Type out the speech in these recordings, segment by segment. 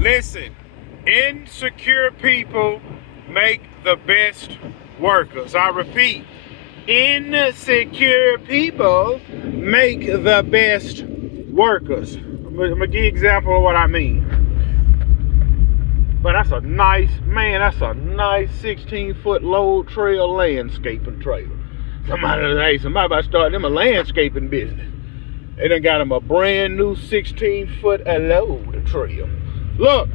Listen, insecure people make the best workers. I repeat, insecure people make the best workers. I'm gonna give you an example of what I mean. But that's a nice 16-foot load trail landscaping trailer. Somebody about to start them a landscaping business. They done got them a brand new 16-foot load trail. Look,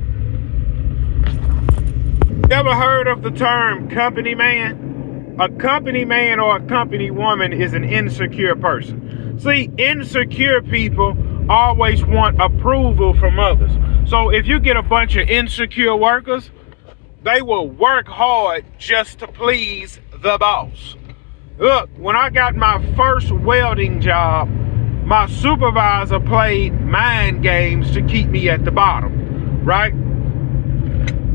ever heard of the term company man? A company man or a company woman is an insecure person. See, insecure people always want approval from others. So if you get a bunch of insecure workers, they will work hard just to please the boss. Look, when I got my first welding job, my supervisor played mind games to keep me at the bottom, right?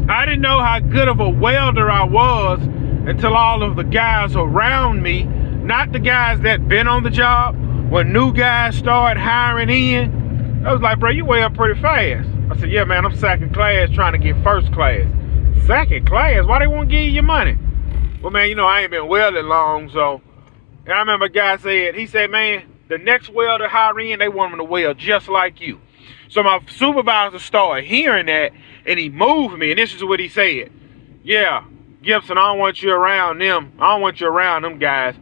I didn't know how good of a welder I was until all of the guys around me, not the guys that been on the job, when new guys started hiring in, I was like, bro, you weld pretty fast. I said, yeah, man, I'm second class trying to get first class. Second class? Why they won't give you your money? Well, man, I ain't been welding long, so. And I remember a guy he said, man, the next welder hiring, they want him to weld just like you. So my supervisor started hearing that, and he moved me, and this is what he said. Yeah, Gibson, I don't want you around them. I don't want you around them guys.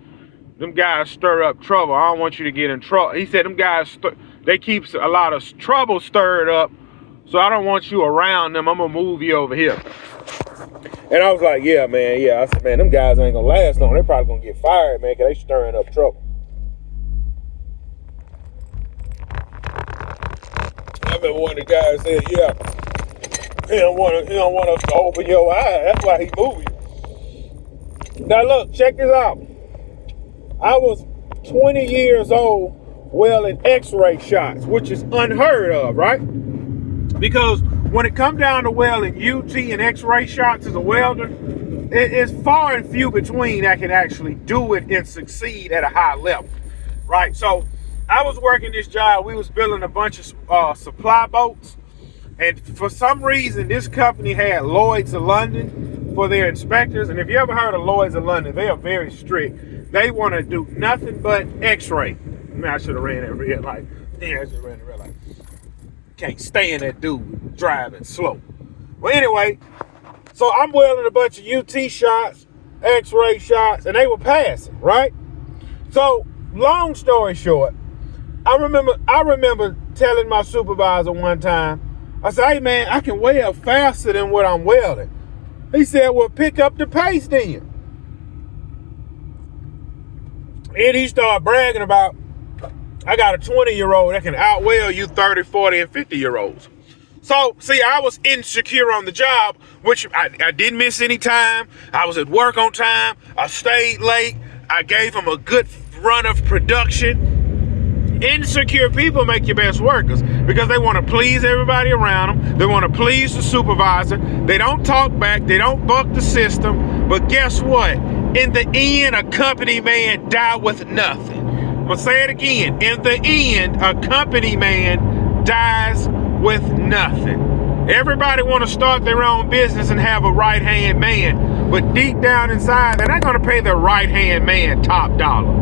Them guys stir up trouble. I don't want you to get in trouble. He said them guys, they keep a lot of trouble stirred up, so I don't want you around them. I'm going to move you over here. And I was like, yeah, man, yeah. I said, man, them guys ain't going to last long. They're probably going to get fired, man, because they stirring up trouble. I remember one of the guys said, yeah, he don't want us to open your eye. That's why he moved you. Now look, check this out. I was 20 years old welding x-ray shots, which is unheard of, right? Because when it comes down to welding UT and x-ray shots as a welder, it's far and few between that can actually do it and succeed at a high level, right? So I was working this job. We was building a bunch of supply boats. And for some reason, this company had Lloyd's of London for their inspectors. And if you ever heard of Lloyd's of London, they are very strict. They want to do nothing but x-ray. Man, I should have ran that red light. Yeah, I should have ran the red light. Can't stand that dude driving slow. Well, anyway, so I'm welding a bunch of UT shots, x-ray shots, and they were passing, right? So, long story short, I remember telling my supervisor one time, I said, hey man, I can weld faster than what I'm welding. He said, well, pick up the pace then. And he started bragging about, I got a 20-year-old that can outweld you 30, 40, and 50-year-olds. So, see, I was insecure on the job, which I didn't miss any time. I was at work on time. I stayed late. I gave him a good run of production. Insecure people make your best workers because they want to please everybody around them. They want to please the supervisor. They don't talk back. They don't buck the system. But guess what? In the end, a company man died with nothing. I'm going to say it again. In the end, a company man dies with nothing. Everybody want to start their own business and have a right-hand man. But deep down inside, they're not going to pay their right-hand man top dollar.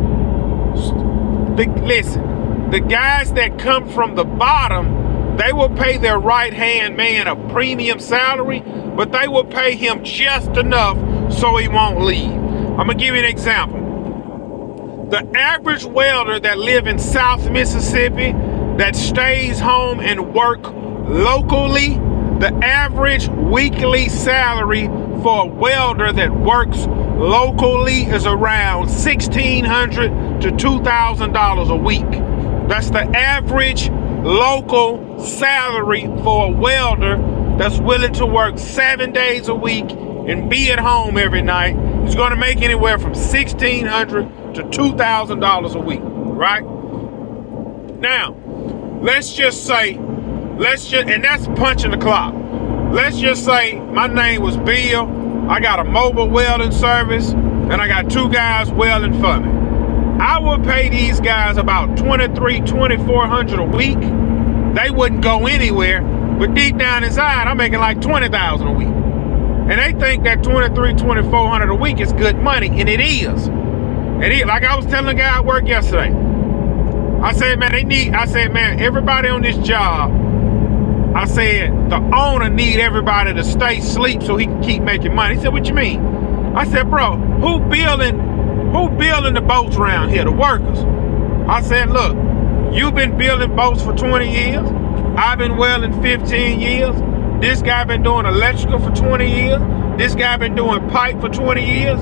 Listen. The guys that come from the bottom, they will pay their right-hand man a premium salary, but they will pay him just enough so he won't leave. I'm going to give you an example. The average welder that live in South Mississippi that stays home and work locally, the average weekly salary for a welder that works locally is around $1,600 to $2,000 a week. That's the average local salary for a welder that's willing to work 7 days a week and be at home every night. He's going to make anywhere from $1,600 to $2,000 a week, right? Now, and that's punching the clock. Let's just say my name was Bill. I got a mobile welding service, and I got 2 guys welding for me. I would pay these guys about $2,300, $2,400 a week. They wouldn't go anywhere. But deep down inside, I'm making like $20,000 a week. And they think that $2,400 a week is good money, and it is. It is. Like I was telling the guy at work yesterday. I said, man, everybody on this job, I said, the owner need everybody to stay asleep so he can keep making money. He said, what you mean? I said, bro, who building the boats around here? The workers. I said, look, you've been building boats for 20 years. I've been welding 15 years. This guy been doing electrical for 20 years. This guy been doing pipe for 20 years.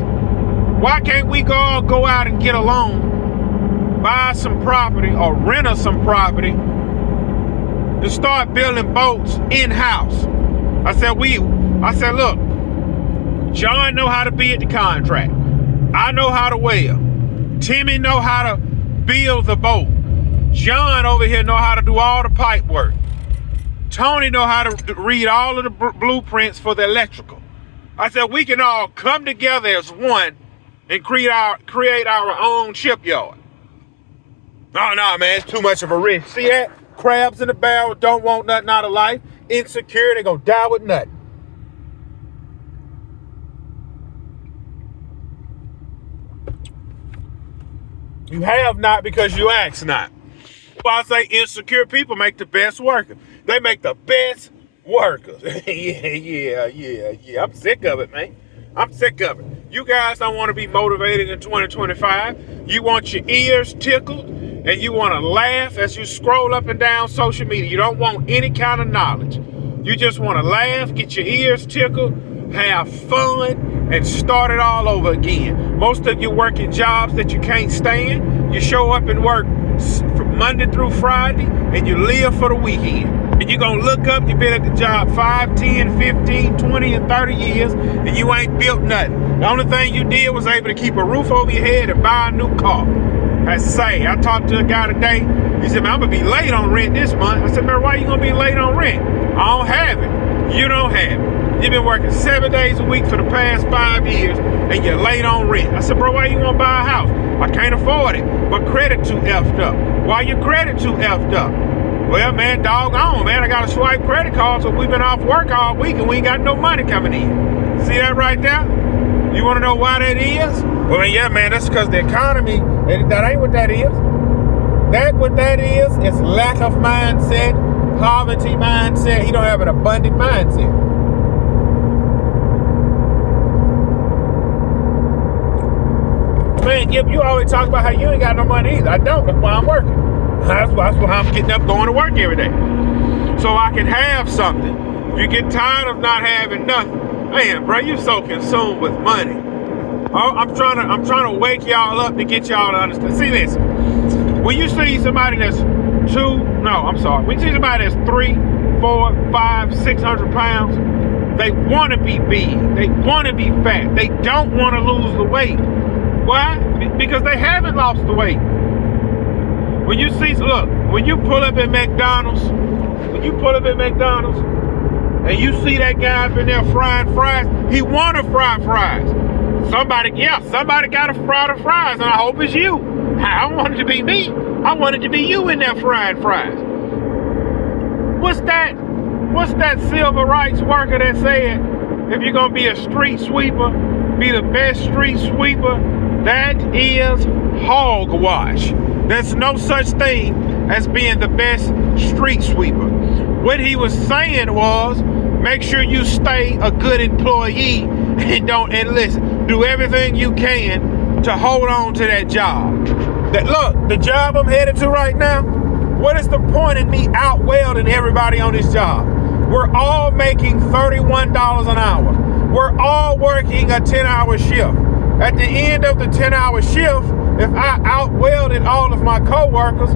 Why can't we all go out and get a loan, buy some property or rent us some property to start building boats in-house? I said, look, John know how to be at the contract. I know how to weld. Timmy know how to build the boat. John over here know how to do all the pipe work. Tony know how to read all of the blueprints for the electrical. I said, we can all come together as one and create our own shipyard. No, man, it's too much of a risk. See that? Crabs in the barrel don't want nothing out of life. Insecure, they gonna die with nothing. You have not because you ask not. Well, I say insecure people make the best workers. They make the best workers. Yeah. I'm sick of it, man. I'm sick of it. You guys don't want to be motivated in 2025. You want your ears tickled and you want to laugh as you scroll up and down social media. You don't want any kind of knowledge. You just want to laugh, get your ears tickled, have fun, and start it all over again. Most of you working jobs that you can't stand. You show up and work from Monday through Friday and you live for the weekend. And you're going to look up, you've been at the job 5, 10, 15, 20, and 30 years, and you ain't built nothing. The only thing you did was able to keep a roof over your head and buy a new car. I talked to a guy today. He said, man, I'm going to be late on rent this month. I said, man, why you going to be late on rent? I don't have it. You don't have it. You've been working 7 days a week for the past 5 years, and you're late on rent. I said, bro, why you want to buy a house? I can't afford it. My credit too effed up. Why your credit too effed up? Well, man, doggone, man, I got to swipe credit cards, so we've been off work all week and we ain't got no money coming in. See that right there? You want to know why that is? Well, yeah, man, that's because the economy, and that ain't what that is. What that is lack of mindset, poverty mindset. He don't have an abundant mindset. Man, you always talk about how you ain't got no money either. I don't. That's why I'm working. That's why I'm getting up going to work every day. So I can have something. If you get tired of not having nothing, man, bro, you so consumed with money. I'm trying to wake y'all up to get y'all to understand. See this. When you see somebody that's when you see somebody that's 3, 4, 5, 600 pounds, they want to be big. They want to be fat. They don't want to lose the weight. Why? Because they haven't lost the weight. When you pull up at McDonald's, and you see that guy up in there frying fries, he want to fry fries. Somebody got to fry the fries, and I hope it's you. I don't want it to be me. I want it to be you in there frying fries. What's that civil rights worker that said, if you're going to be a street sweeper, be the best street sweeper? That is hogwash. There's no such thing as being the best street sweeper. What he was saying was, make sure you stay a good employee and listen, do everything you can to hold on to that job. The job I'm headed to right now, what is the point in me out-welding everybody on this job? We're all making $31 an hour. We're all working a 10-hour shift. At the end of the 10-hour shift, if I out-welded all of my co-workers,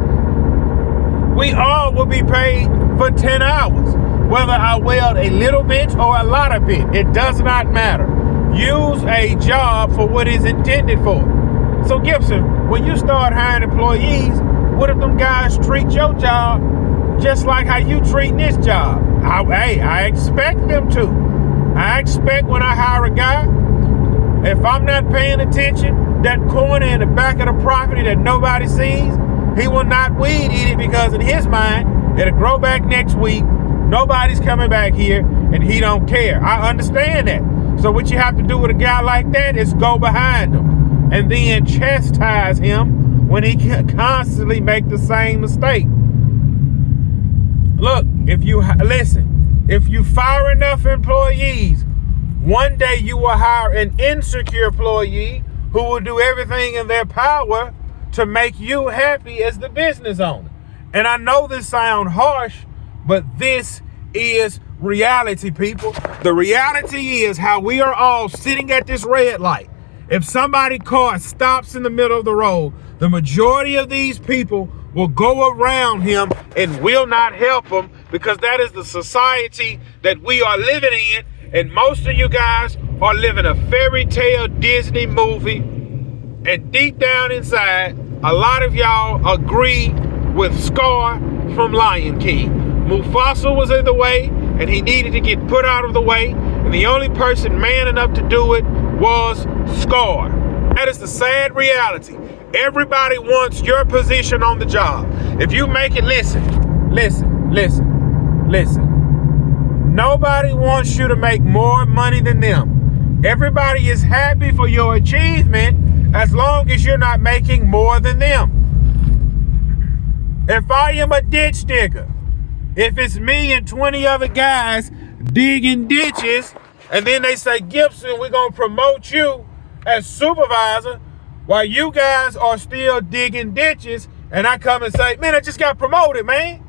we all will be paid for 10 hours. Whether I weld a little bit or a lot of bit, it does not matter. Use a job for what it's intended for. So Gibson, when you start hiring employees, what if them guys treat your job just like how you treat this job? I expect them to. I expect when I hire a guy, if I'm not paying attention, that corner in the back of the property that nobody sees, he will not weed eat it because in his mind, it'll grow back next week. Nobody's coming back here, and he don't care. I understand that. So what you have to do with a guy like that is go behind him and then chastise him when he can constantly make the same mistake. Look, if you fire enough employees, one day you will hire an insecure employee who will do everything in their power to make you happy as the business owner. And I know this sounds harsh, but this is reality, people. The reality is how we are all sitting at this red light. If somebody's car stops in the middle of the road, the majority of these people will go around him and will not help him, because that is the society that we are living in. And most of you guys are living a fairy tale Disney movie. And deep down inside, a lot of y'all agree with Scar from Lion King. Mufasa was in the way, and he needed to get put out of the way. And the only person man enough to do it was Scar. That is the sad reality. Everybody wants your position on the job. If you make it, listen. Nobody wants you to make more money than them. Everybody is happy for your achievement as long as you're not making more than them. If I am a ditch digger, if it's me and 20 other guys digging ditches, and then they say, Gibson, we're going to promote you as supervisor while you guys are still digging ditches, and I come and say, man, I just got promoted, man.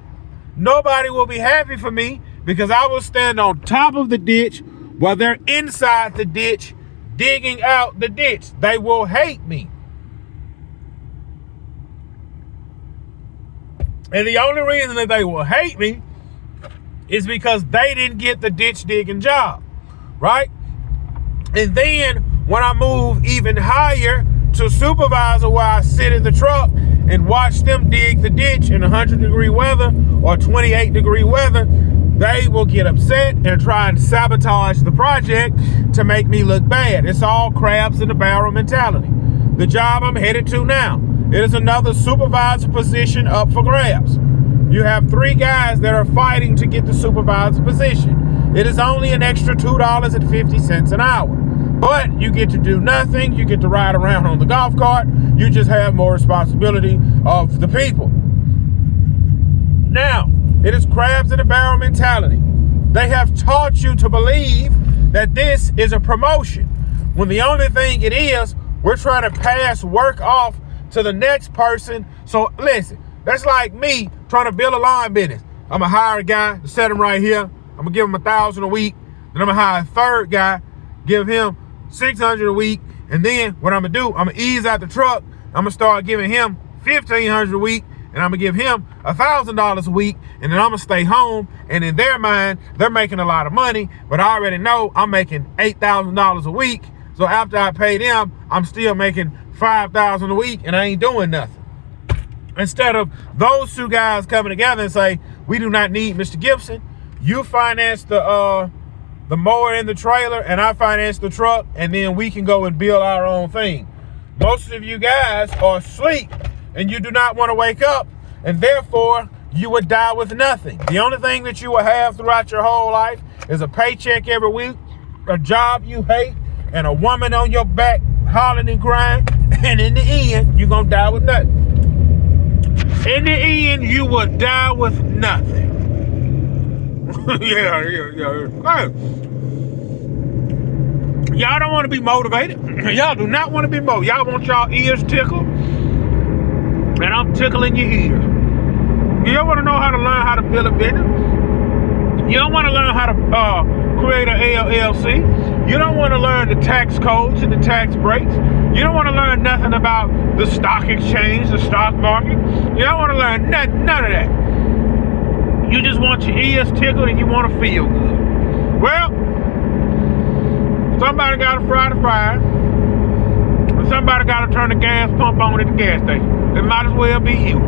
Nobody will be happy for me, because I will stand on top of the ditch while they're inside the ditch digging out the ditch. They will hate me. And the only reason that they will hate me is because they didn't get the ditch digging job, right? And then when I move even higher to supervisor, where I sit in the truck and watch them dig the ditch in 100-degree weather or 28-degree weather, they will get upset and try and sabotage the project to make me look bad. It's all crabs in the barrel mentality. The job I'm headed to now, it is another supervisor position up for grabs. You have 3 guys that are fighting to get the supervisor position. It is only an extra $2.50 an hour. But you get to do nothing. You get to ride around on the golf cart. You just have more responsibility of the people. Now, it is crabs in the barrel mentality. They have taught you to believe that this is a promotion, when the only thing it is, we're trying to pass work off to the next person. So listen, that's like me trying to build a lawn business. I'm gonna hire a guy to set him right here. I'm gonna give him $1,000 a week. Then I'm gonna hire a third guy, give him $600 a week. And then what I'm gonna do, I'm gonna ease out the truck. I'm gonna start giving him $1,500 a week, and I'm gonna give him $1,000 a week, and then I'm gonna stay home. And in their mind, they're making a lot of money, but I already know I'm making $8,000 a week. So after I pay them, I'm still making $5,000 a week, and I ain't doing nothing. Instead of those 2 guys coming together and say, we do not need Mr. Gibson. You finance the mower and the trailer, and I finance the truck, and then we can go and build our own thing. Most of you guys are asleep, and you do not want to wake up, and therefore you would die with nothing. The only thing that you will have throughout your whole life is a paycheck every week, a job you hate, and a woman on your back hollering and crying, and in the end, you're going to die with nothing. In the end, you will die with nothing. Yeah. Hey. Y'all don't want to be motivated. Y'all do not want to be motivated. Y'all want y'all ears tickled, and I'm tickling your ears. You don't want to know how to learn how to build a business. You don't want to learn how to create an LLC. You don't want to learn the tax codes and the tax breaks. You don't want to learn nothing about the stock exchange, the stock market. You don't want to learn none of that. You just want your ears tickled and you want to feel good. Well, somebody got to fry the fire, and somebody got to turn the gas pump on at the gas station. It might as well be you.